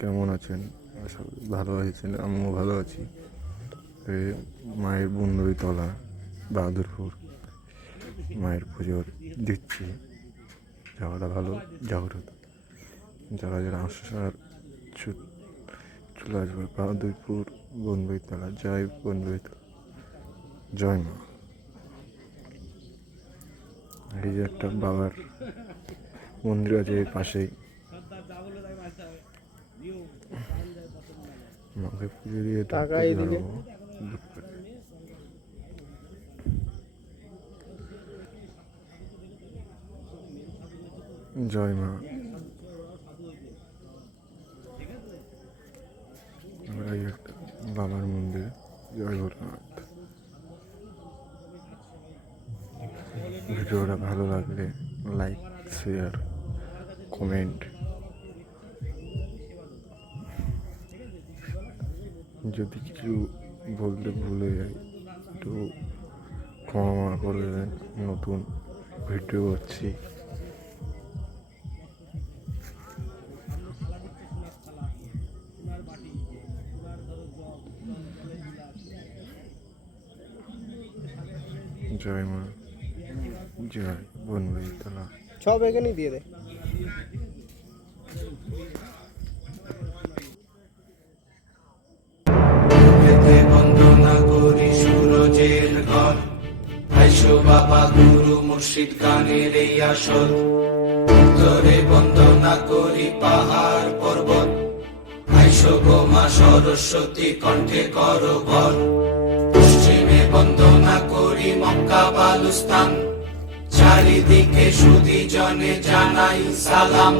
কেমন আছেন? আশা করি ভালো আছেন, আমিও ভালো আছি। মায়ের বন্ধুতলা বাহাদুরপুর মায়ের পুজোর দিচ্ছি, যাওয়াটা ভালো জাগ্রত। যারা যারা আসার চলে আসবে বাহাদুরপুর বনবইতলা, জয় বনবইতলা, জয় মা। এই যে একটা বাবার মন্দির আছে এর পাশেই, মাকে পুজো দিয়ে টাকাই দিলে জয় মা। এই একটা বাবার মন্দির, জয় ভোলানাথ। ভিডিওটা ভালো লাগলে লাইক, শেয়ার, কমেন্ট। যদি কিছু বলতে ভুলে যাই একটু ক্ষমা করে দেবেন, নতুন ভিডিও করছি। জয় মা, জয় বনবইতলা। সব এখানেই দিয়ে দে। বন্দনা করি সুরজের ঘর, আইসো বাবা গুরু মুর্শিদ গানের এই আসর। উত্তরে বন্দনা করি পাহাড় পর্বত, আইসো গো মা সরস্বতী কণ্ঠে করো ভর। পশ্চিমে বন্দনা করি মক্কা বালুস্তান, চারিদিকে সুধী জনে জানাই সালাম।